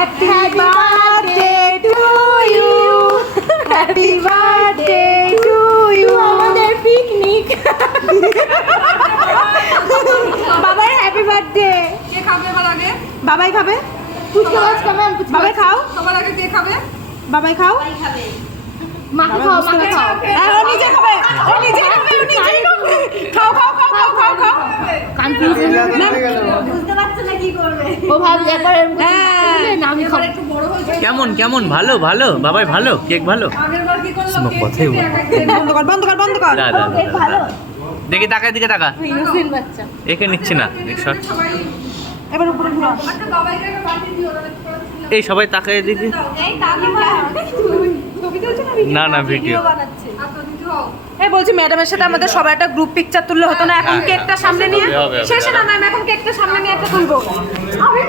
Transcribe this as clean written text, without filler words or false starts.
Happy birthday to you, happy birthday to you. আমাদের picnic. বাবার happy birthday. কে খাবে এবার আগে? বাবাই খাবে। বাবাই খাও। সবার আগে কে খাবে? বাবাই খাও। মাকে খাও, মাকে খাও। হ্যাঁ, ও নিজে খাবে, ও নিজে খাবে, ও নিজেই খাবে। খাও খাও খাও খাও খাও খাও। কনফিউশন বুঝতে পারছে না কি করবে। ও ভাবছে একবার এরকম করে হ্যাঁ। না আমি খাবো। একটু বড় হয়েছে। কেমন কেমন ভালো ভালো বাবাই ভালো কেক ভালো আগের বার কি করলো? শোনো, কেক কথাই কেটে বলো। এক এক দিন। বন্ধ কর বন্ধ কর বন্ধ কর। দাদা কেক ভালো। দেখি তাকা দিকে তাকা ইনোসেন্ট বাচ্চা। একে নিচ্ছে না শর্ট সবাই এবার উপরে ঘুরো। একটা বাবাইকে একটা বাটি দিও, ওরা একটু করে ছিল। এই সবাই তাকায় দিকে এই কাকিমা ছবি তুলছো না না ভিডিও বানাচ্ছে। আর তো দিতে হোক। এই বলছি ম্যাডামের সাথে আমাদের সবার একটা গ্রুপ পিকচার তুললে হতো না? এখন হ্যাঁ, কেকটা সামনে নিয়ে হবে, হবে, শেষে না হবে। ম্যাম, এখন কেকটা সামনে নিয়ে একটা তুলবো। আমি